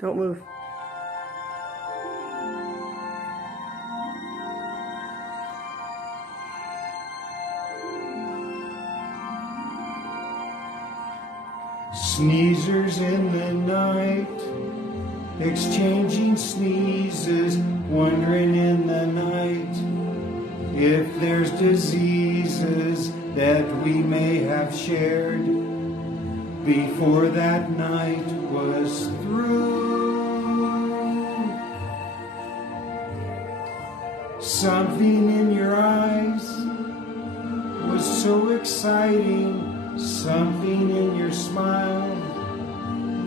Don't move. Sneezers in the night, exchanging sneezes, wondering in the night if there's diseases that we may have shared before that night was through. Something in your eyes was so exciting. Something in your smile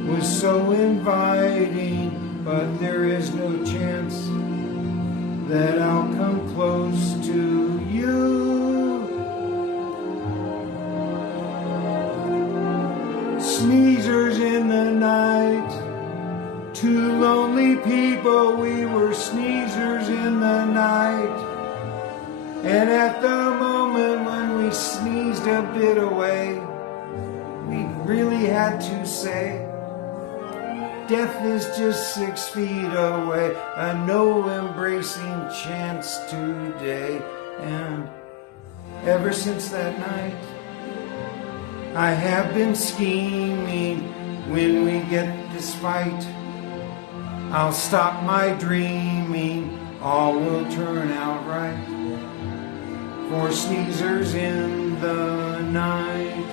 was so inviting, but there is no chance that I'll come close to you. Sneezers in the night, two lonely people, we were sneezers in the night. And at the moment when we sneezed a bit away, we really had to say, death is just 6 feet away, a no embracing chance today. And ever since that night, I have been scheming. When we get this fight, I'll stop my dreaming, all will turn out right. For sneezers in the night.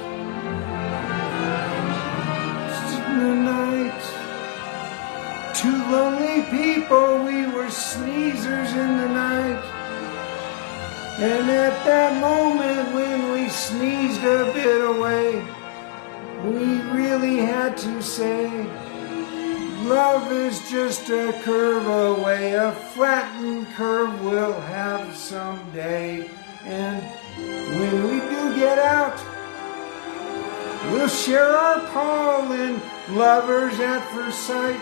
In the night, two lonely people, we were sneezers in the night. And at that moment when we sneezed a bit away, we really had to say, love is just a curve away, a flattened curve we'll have someday. And when we do get out, we'll share our pollen, lovers at first sight.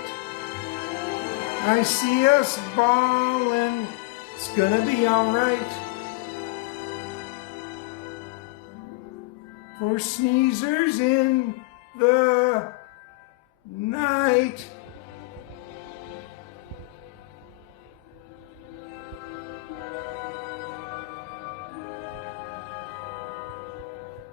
I see us ballin', it's gonna be alright. For sneezers in the night.